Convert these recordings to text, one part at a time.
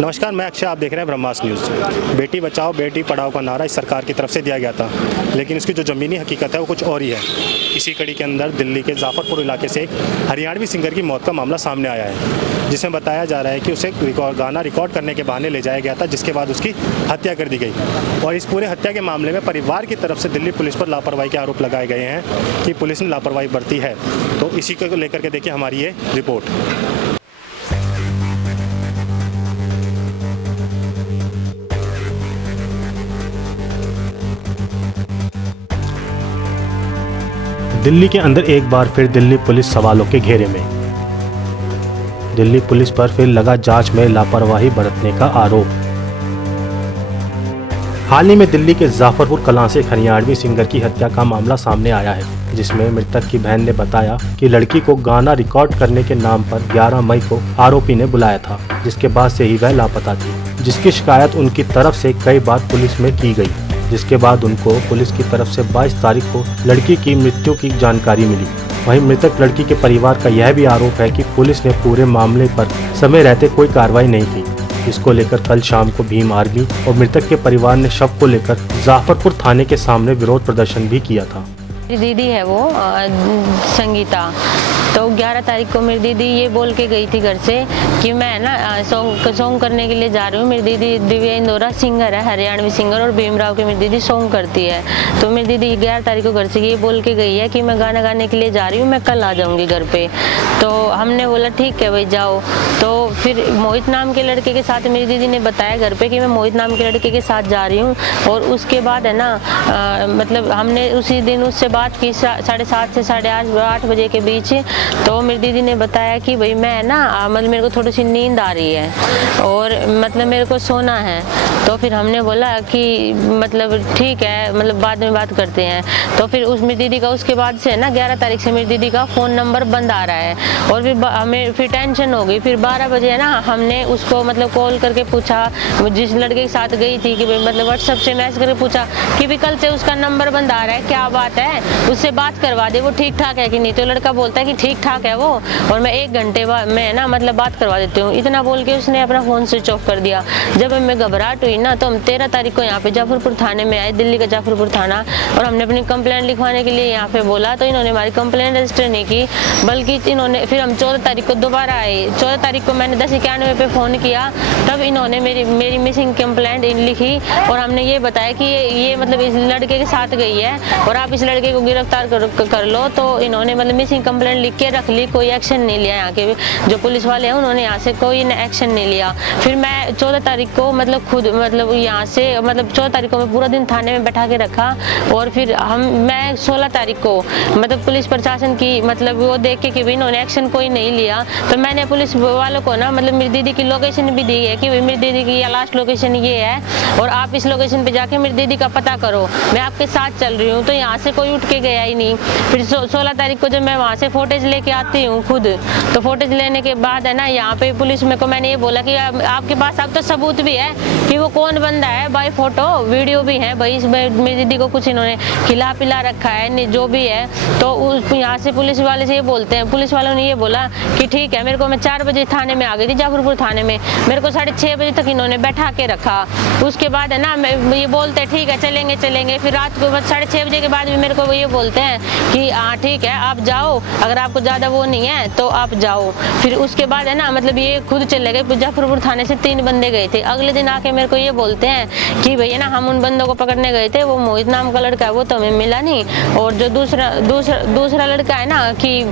नमस्कार, मैं अक्षय, आप देख रहे हैं ब्रह्मास्त्र न्यूज़। बेटी बचाओ बेटी पढ़ाओ का नारा इस सरकार की तरफ से दिया गया था, लेकिन इसकी जो ज़मीनी हकीकत है वो कुछ और ही है। इसी कड़ी के अंदर दिल्ली के जाफरपुर इलाके से एक हरियाणवी सिंगर की मौत का मामला सामने आया है, जिसमें बताया जा रहा है कि उसे गाना रिकॉर्ड करने के बहाने ले जाया गया था, जिसके बाद उसकी हत्या कर दी गई। और इस पूरे हत्या के मामले में परिवार की तरफ से दिल्ली पुलिस पर लापरवाही के आरोप लगाए गए हैं कि पुलिस ने लापरवाही बरती है। तो इसी को लेकर के देखिए हमारी ये रिपोर्ट। दिल्ली के अंदर एक बार फिर दिल्ली पुलिस सवालों के घेरे में। दिल्ली पुलिस पर फिर लगा जांच में लापरवाही बरतने का आरोप। हाल ही में दिल्ली के जाफरपुर कलां से एक हरियाणवी सिंगर की हत्या का मामला सामने आया है, जिसमें मृतक की बहन ने बताया कि लड़की को गाना रिकॉर्ड करने के नाम पर 11 मई को आरोपी ने बुलाया था, जिसके बाद से ही वह लापता थी, जिसकी शिकायत उनकी तरफ से कई बार पुलिस में की गई, जिसके बाद उनको पुलिस की तरफ से 22 तारीख को लड़की की मृत्यु की जानकारी मिली। वहीं मृतक लड़की के परिवार का यह भी आरोप है कि पुलिस ने पूरे मामले पर समय रहते कोई कार्रवाई नहीं की। इसको लेकर कल शाम को भीम आर्मी और मृतक के परिवार ने शव को लेकर जाफरपुर थाने के सामने विरोध प्रदर्शन भी किया था। मेरी दीदी है वो संगीता, तो 11 तारीख को मेरी दीदी ये बोल के गई थी घर से कि मैं ना सॉन्ग करने के लिए जा रही हूँ। मेरी दीदी दिव्या इंदौरा सिंगर है, हरियाणवी सिंगर, और भीमराव की मेरी दीदी सॉन्ग करती है। तो मेरी दीदी 11 तारीख को घर से ये बोल के गई है कि मैं गाना गाने के लिए जा रही हूँ, मैं कल आ जाऊँगी घर पे। तो हमने बोला ठीक है भाई जाओ। तो फिर मोहित नाम के लड़के के साथ मेरी दीदी ने बताया घर पे कि मैं मोहित नाम के लड़के के साथ जा रही हूँ। और उसके बाद है ना मतलब हमने उसी दिन उससे बात की 7:30 से 8:30 बजे के बीच। तो मेरी दीदी ने बताया कि भाई मैं ना मतलब मेरे को थोड़ी सी नींद आ रही है और मतलब मेरे को सोना है। तो फिर हमने बोला कि मतलब ठीक है, मतलब बाद में बात करते हैं। तो फिर उस मेरी दीदी का उसके बाद से ना 11 तारीख से मेरी दीदी का फ़ोन नंबर बंद आ रहा है। और फिर हमें फिर टेंशन हो गई। फिर 12 बजे है ना हमने उसको मतलब कॉल करके पूछा, जिस लड़के के साथ गई थी, कि भाई मतलब व्हाट्सएप से मैसेज करके पूछा कि भी कल से उसका नंबर बंद आ रहा है, क्या बात है, उससे बात करवा दे, वो ठीक ठाक है कि नहीं। तो लड़का बोलता है कि ठीक ठाक है वो, और मैं 1 घंटे बाद में ना मतलब बात करवा देती हूँ। इतना बोल के उसने अपना फ़ोन स्विच ऑफ कर दिया। जब हमें घबराहट हुई ना, तो हम 13 तारीख को यहाँ पे जाफरपुर थाने में आए, दिल्ली का जाफरपुर थाना, और हमने अपनी कंप्लेंट लिखवाने के लिए यहाँ पे बोला। तो इन्होंने हमारी कंप्लेंट रजिस्टर नहीं की, बल्कि इन्होंने फिर हम 14 तारीख को दोबारा आए। 14 तारीख को मैंने 1091 पे फ़ोन किया, तब इन्होंने मेरी मिसिंग कंप्लेंट लिखी और हमने ये बताया कि ये मतलब इस लड़के के साथ गई है और आप इस लड़के को गिरफ्तार कर लो। तो इन्होंने मतलब मिसिंग कंप्लेंट लिख के रख ली, कोई एक्शन नहीं लिया। यहाँ के जो पुलिस वाले हैं उन्होंने यहाँ से कोई एक्शन नहीं लिया। फिर मैं 14 तारीख को मतलब खुद मतलब यहाँ से मतलब 14 तारीख को मैं पूरा दिन थाने में बैठा के रखा। और फिर मैं 16 तारीख को मतलब पुलिस प्रशासन की मतलब वो देख के कि भाई इन्होंने एक्शन कोई नहीं लिया, तो मैंने पुलिस वालों को ना मतलब मेरी दीदी की लोकेशन भी दी है कि भाई मेरी दीदी की लास्ट लोकेशन ये है और आप इस लोकेशन पे जाके मेरी दीदी का पता करो, मैं आपके साथ चल रही हूँ। तो यहाँ से कोई उठ के गया ही नहीं। फिर 16 तारीख को जब मैं वहाँ से फोटेज लेके आती हूँ खुद, तो फोटेज लेने के बाद है ना यहाँ पे पुलिस में को मैंने ये बोला कि आपके पास अब तो सबूत भी है कि वो कौन बंदा है, बाई फोटो वीडियो भी है भाई, मेरी दीदी को कुछ इन्होंने खिला पिला रखा है जो भी है। तो यहाँ से पुलिस वाले से ये बोलते हैं, पुलिस वालों ने ये बोला कि ठीक है। मेरे को मैं 4 बजे थाने में आ गई थी, जाफरपुर थाने में। मेरे को 6:30 बजे तक इन्होंने बैठा के रखा। उसके बाद है ना ये बोलते हैं ठीक है चलेंगे। फिर रात को 6:30 बजे के बाद भी मेरे को ये बोलते हैं कि हाँ ठीक है आप जाओ, अगर आपको ज़्यादा वो नहीं है तो आप जाओ। फिर उसके बाद है ना मतलब ये खुद चले गए। जाफरपुर थाने से 3 बंदे गए थे। अगले दिन आके मेरे को ये बोलते हैं कि भैया ना हम उन बंदों को पकड़ने गए थे, वो मोहित नाम का लड़का है वो तो हमें मिला नहीं, और जो दूसरा लड़का है ना कि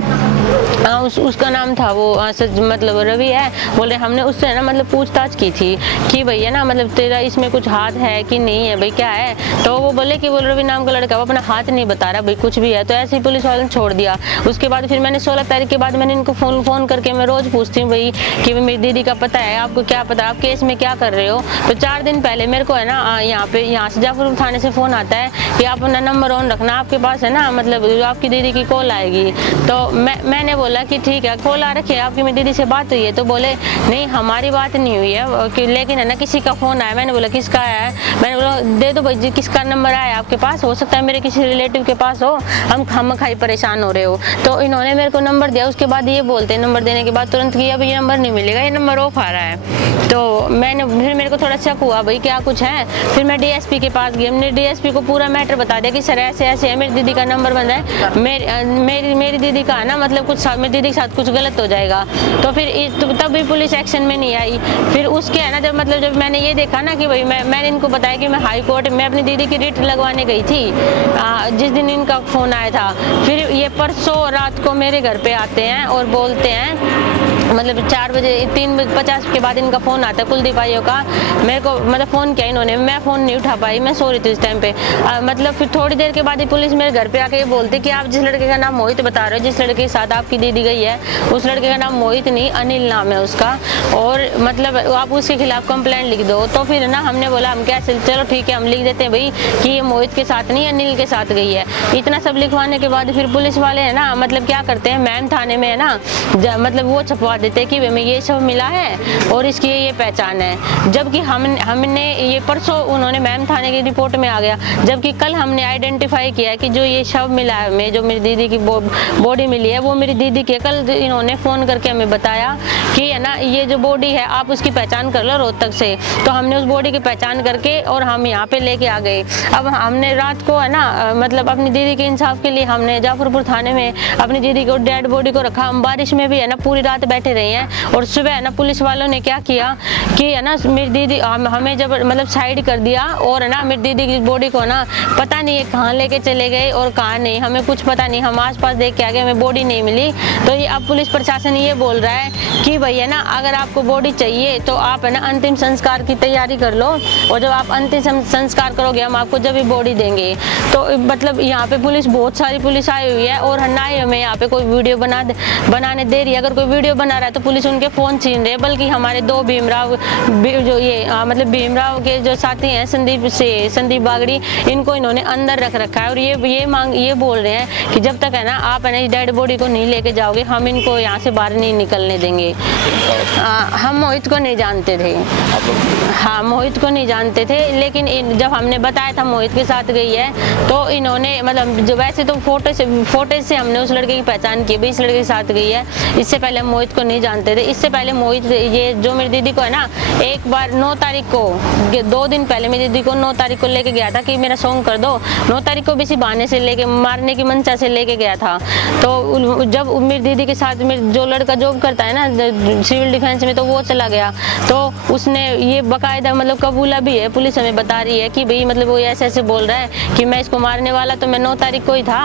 उसका नाम था वो मतलब रवि है, बोले हमने उससे ना मतलब पूछताछ की थी कि भैया ना मतलब तेरा इसमें कुछ हाथ है कि नहीं है भाई क्या है। तो वो बोले कि वो रवि नाम का लड़का वो अपना हाथ नहीं बता रहा भाई कुछ भी है। तो ऐसे ही पुलिस वालों ने छोड़ दिया। उसके बाद फिर मैंने मैंने 16 तारीख के बाद मैंने इनको फ़ोन करके मैं रोज़ पूछती हूँ भाई कि मेरी दीदी का पता है, आपको क्या पता, आप केस में क्या कर रहे हो। तो 4 दिन पहले मेरे को है ना यहाँ से जाफरपुर थाने से फ़ोन आता है कि आप अपना नंबर ऑन रखना, आपके पास है ना मतलब आपकी दीदी की कॉल आएगी। तो मैंने बोला कि ठीक है, कॉल आ रखी है, आपकी मेरी दीदी से बात हुई है? तो बोले नहीं हमारी बात नहीं हुई है, लेकिन है ना किसी का फ़ोन आया। मैंने बोला किसका आया है? मैंने बोला दे दो भाई जी, किसका नंबर आया आपके पास, हो सकता है मेरे किसी रिलेटिव के पास हो, हम खाई परेशान हो रहे हो। तो इन्होंने मेरे को नंबर दिया, उसके बाद ये बोलते हैं नंबर देने के बाद तुरंत कि अब ये नंबर नहीं मिलेगा, ये नंबर ऑफ आ रहा है। तो फिर मेरे को थोड़ा शक हुआ भाई क्या कुछ है। फिर मैं डीएसपी के पास गई, हमने डीएसपी को पूरा मैटर बता दिया कि सर ऐसे ऐसे है, मेरी दीदी का नंबर बंद है, मेरी दीदी का है ना मतलब कुछ मेरी दीदी के साथ कुछ गलत हो जाएगा। तो फिर तब भी पुलिस एक्शन में नहीं आई। फिर उसके है ना जब मैंने ये देखा ना कि भाई मैंने इनको बताया कि मैं हाई कोर्ट में अपनी दीदी की रिट लगवाने गई थी जिस दिन इनका फ़ोन आया था। फिर ये परसों रात को मेरे घर पे आते हैं और बोलते हैं मतलब 4 बजे 3:50 के बाद इनका फ़ोन आता है कुलदीप भाइयों का। मेरे को मतलब फ़ोन किया इन्होंने, मैं फ़ोन नहीं उठा पाई, मैं सो रही थी उस टाइम पे। मतलब फिर थोड़ी देर के बाद ही पुलिस मेरे घर पे आके ये बोलती कि आप जिस लड़के का नाम मोहित बता रहे हो, जिस लड़के के साथ आपकी दीदी गई है, उस लड़के का नाम मोहित नहीं अनिल नाम है उसका, और मतलब आप उसके खिलाफ कंप्लेंट लिख दो। तो फिर ना हमने बोला हम कैसे, चलो ठीक है हम लिख देते हैं भाई कि ये मोहित के साथ नहीं अनिल के साथ गई है। इतना सब लिखवाने के बाद फिर पुलिस वाले है ना मतलब क्या करते हैं, मैम थाने में है ना मतलब वो छपवा देते कि हमें ये सब मिला है और इसकी ये पहचान है। जबकि हमने ये परसों उन्होंने मैम थाने की रिपोर्ट में आ गया, जबकि कल हमने आइडेंटिफाई किया कि जो ये शव मिला है हमें, जो मेरी दीदी की बॉडी मिली है वो मेरी दीदी की। कल इन्होंने फ़ोन करके हमें बताया कि है ना ये जो बॉडी है आप उसकी पहचान कर लो रोहतक से। तो हमने उस बॉडी की पहचान करके और हम यहाँ पे लेके आ गए। अब हमने रात को है ना मतलब अपनी दीदी के इंसाफ के लिए हमने जाफरपुर थाने में अपनी दीदी को डेड बॉडी को रखा। हम बारिश में भी है ना पूरी रात बैठे रहे हैं और सुबह है ना पुलिस वालों ने क्या किया कि है ना मेरी दीदी हमें जब मतलब साइड कर दिया और है ना मेरी दीदी की बॉडी को ना पता नहीं है कहाँ लेके चले गए और कहाँ नहीं, हमें कुछ पता नहीं। हम आसपास देख के आ गए, हमें बॉडी नहीं मिली। तो ये अब पुलिस प्रशासन ये बोल रहा है कि भैया ना अगर आपको बॉडी चाहिए तो आप है ना अंतिम संस्कार की तैयारी कर लो, और जब आप अंतिम संस्कार करोगे हम आपको जब भी बॉडी देंगे। तो मतलब यहाँ पे पुलिस बहुत सारी पुलिस आई हुई है और ना ही हमें यहाँ पे कोई वीडियो बनाने दे रही है। अगर कोई वीडियो बना रहा है तो पुलिस उनके फ़ोन छीन रहे, बल्कि हमारे 2 भीमराव जो ये मतलब भीमराव के जो साथी हैं संदीप बागड़ी, इनको इन्होंने अंदर रख रखा है। और ये बोल रहे हैं कि जब तक है ना आप है ना डेड बॉडी को नहीं लेके जाओगे हम इनको यहाँ से बाहर नहीं निकलने देंगे। हम मोहित को नहीं जानते थे, हाँ मोहित को नहीं जानते थे, लेकिन जब हमने बताया था मोहित के साथ गई है तो इन्होंने मतलब जो वैसे तो फोटो से हमने उस लड़के की पहचान की भाई इस लड़के के साथ गई है। इससे पहले हम मोहित को नहीं जानते थे। इससे पहले मोहित ये जो मेरी दीदी को है ना एक बार 9 तारीख को 2 दिन पहले मेरी दीदी को 9 तारीख को लेके गया था कि मेरा सॉन्ग कर दो। 9 तारीख को भी इसी बहाने से लेके मारने की मंशा से लेके गया था। तो जब मेरी दीदी के साथ जो लड़का जॉब करता है ना सिविल डिफेंस में, तो वो चला गया तो उसने ये बाकायदा मतलब कबूला भी है, पुलिस हमें बता रही है कि भाई मतलब वो ऐसे बोल रहा है कि मैं इसको मारने वाला तो मैं 9 तारीख को ही था,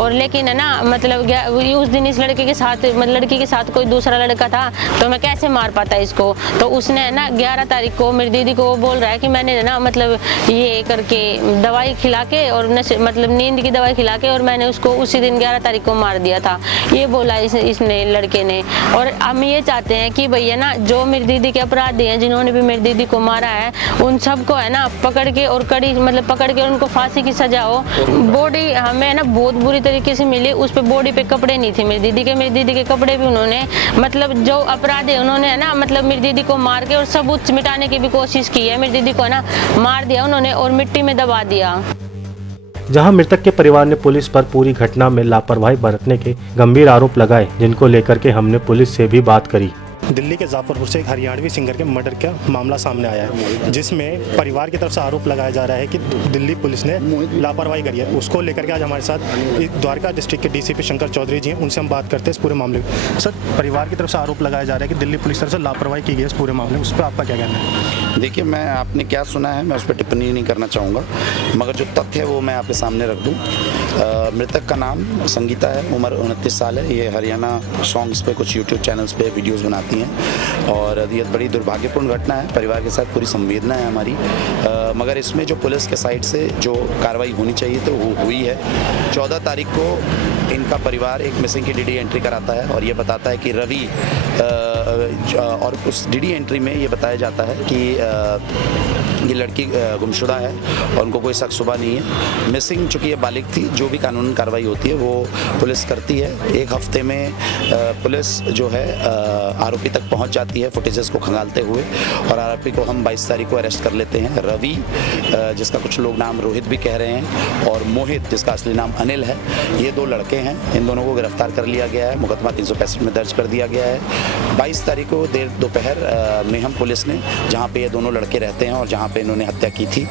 और लेकिन है ना मतलब उस दिन इस लड़के के साथ मतलब लड़की के साथ कोई दूसरा लड़का था तो मैं कैसे मार पाता इसको। तो उसने है ना 11 तारीख को मेरी दीदी को बोल रहा है कि मैंने ना मतलब ये करके दवाई खिला के और मतलब नींद की दवाई खिला के और मैंने उसको उसी दिन 11 तारीख को मार दिया था, ये बोला इसने लड़के ने। और हम ये चाहते हैं कि भैया ना जो मेरी दीदी के अपराधी हैं जिन्होंने भी मेरी दीदी को मारा है उन सबको है ना पकड़ के और कड़ी मतलब पकड़ के उनको फांसी की सजा हो। बॉडी हमें है ना बहुत बुरी तरीके से मिली, उस पे बॉडी पे कपड़े नहीं थे मेरी दीदी के कपड़े भी उन्होंने मतलब जो अपराधी उन्होंने है ना मतलब मेरी दीदी को मार के और सबूत मिटाने की भी कोशिश की है। मेरी दीदी को है ना मार दिया उन्होंने और मिट्टी में दबा दिया। जहां मृतक के परिवार ने पुलिस पर पूरी घटना में लापरवाही बरतने के गंभीर आरोप लगाए, जिनको लेकर के हमने पुलिस से भी बात करी। दिल्ली के जाफरपुर से एक हरियाणवी सिंगर के मर्डर का मामला सामने आया है, जिसमें परिवार की तरफ से आरोप लगाया जा रहा है कि दिल्ली पुलिस ने लापरवाही करी है। उसको लेकर के आज हमारे साथ द्वारका डिस्ट्रिक्ट के डीसीपी शंकर चौधरी जी हैं, उनसे हम बात करते हैं इस पूरे मामले में। सर, परिवार की तरफ से आरोप लगाया जा रहा है कि दिल्ली पुलिस तरफ से लापरवाही की गई है इस पूरे मामले में, उस पर आपका क्या कहना है? देखिए, मैं आपने क्या सुना है मैं उस पर टिप्पणी नहीं करना चाहूँगा, मगर जो तथ्य है वो मैं आपके सामने रख दूँ। मृतक का नाम संगीता है, उम्र 29 साल है। ये हरियाणा सॉन्ग्स पे कुछ यूट्यूब चैनल्स पे वीडियोस बनाती हैं और ये बड़ी दुर्भाग्यपूर्ण घटना है। परिवार के साथ पूरी संवेदना है हमारी, मगर इसमें जो पुलिस के साइड से जो कार्रवाई होनी चाहिए तो वो हुई है। 14 तारीख को इनका परिवार एक मिसिंग की डीडी एंट्री कराता है और ये बताता है कि रवि और उस डीडी एंट्री में ये बताया जाता है कि ये लड़की गुमशुदा है और उनको कोई शक शुबा नहीं है। मिसिंग चूँकि ये बालिग थी, जो भी कानूनी कार्रवाई होती है वो पुलिस करती है। एक हफ्ते में पुलिस जो है आरोपी तक पहुंच जाती है फुटेजेस को खंगालते हुए और आरोपी को हम 22 तारीख को अरेस्ट कर लेते हैं। रवि, जिसका कुछ लोग नाम रोहित भी कह रहे हैं, और मोहित, जिसका असली नाम अनिल है, ये 2 लड़के हैं। इन दोनों को गिरफ्तार कर लिया गया है, मुकदमा 365 में दर्ज कर दिया गया है। 22 तारीख को देर दोपहर में हम पुलिस ने, जहाँ पे ये दोनों लड़के रहते हैं और जहाँ पे इन्होंने हत्या की थी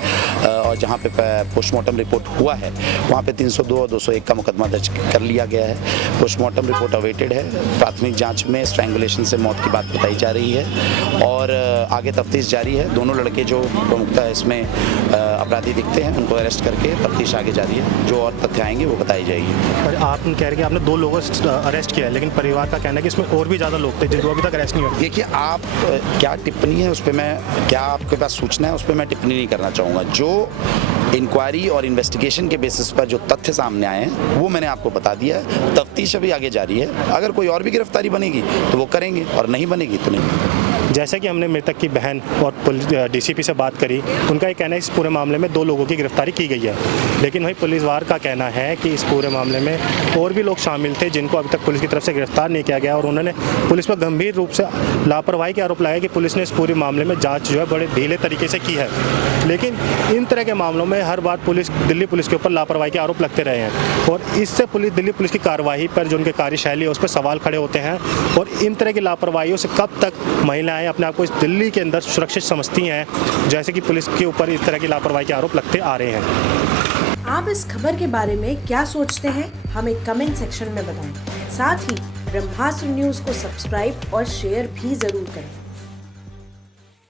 और जहाँ पे पोस्टमार्टम रिपोर्ट हुआ है, वहाँ पे 302 और 201 का मुकदमा दर्ज कर लिया गया है। पोस्टमार्टम रिपोर्ट अवेटेड है। प्राथमिक जांच में स्ट्रैंगुलेशन से मौत की बात बताई जा रही है और आगे तफ्तीश जारी है। दोनों लड़के जो प्रमुखता इसमें अपराधी दिखते हैं, उनको अरेस्ट करके तफ्तीश आगे जारी है। जो और तथ्य आएंगे वो बताई जाएगी। पर आप कह रहे हैं कि आपने 2 लोगों को अरेस्ट किया है, लेकिन परिवार का कहना है कि इसमें और भी ज़्यादा लोग थे जिनको अभी तक अरेस्ट नहीं हुआ। देखिए, आप क्या टिप्पणी है उस पर मैं, क्या आपके पास सूचना है उस पर मैं टिप्पणी नहीं करना चाहूँगा। जो इंक्वायरी और इन्वेस्टिगेशन के बेसिस पर जो तथ्य सामने आए हैं वो मैंने आपको बता दिया है। तफ्तीश अभी आगे जारी है। अगर कोई और भी गिरफ्तारी बनेगी तो वो करेंगे और नहीं बनेगी तो नहीं। जैसे कि हमने मृतक की बहन और डीसीपी से बात करी, उनका ये कहना है इस पूरे मामले में 2 लोगों की गिरफ्तारी की गई है, लेकिन वही पुलिसवार का कहना है कि इस पूरे मामले में और भी लोग शामिल थे जिनको अभी तक पुलिस की तरफ से गिरफ्तार नहीं किया गया और उन्होंने पुलिस पर गंभीर रूप से लापरवाही के आरोप लगाए कि पुलिस ने इस पूरे मामले में जाँच जो है बड़े ढीले तरीके से की है। लेकिन इन तरह के मामलों में हर बार दिल्ली पुलिस के ऊपर लापरवाही के आरोप लगते रहे हैं और इससे दिल्ली पुलिस की कार्रवाई पर जो उनकी कार्यशैली है उस पर सवाल खड़े होते हैं और इन तरह की लापरवाहियों से कब तक महिलाएं अपने आप को इस दिल्ली के अंदर सुरक्षित समझती हैं, जैसे कि पुलिस के ऊपर इस तरह की लापरवाही के आरोप लगते आ रहे हैं। आप इस खबर के बारे में क्या सोचते हैं, हमें कमेंट सेक्शन में बताएं। साथ ही ब्रह्मास्त्र न्यूज को सब्सक्राइब और शेयर भी जरूर करें।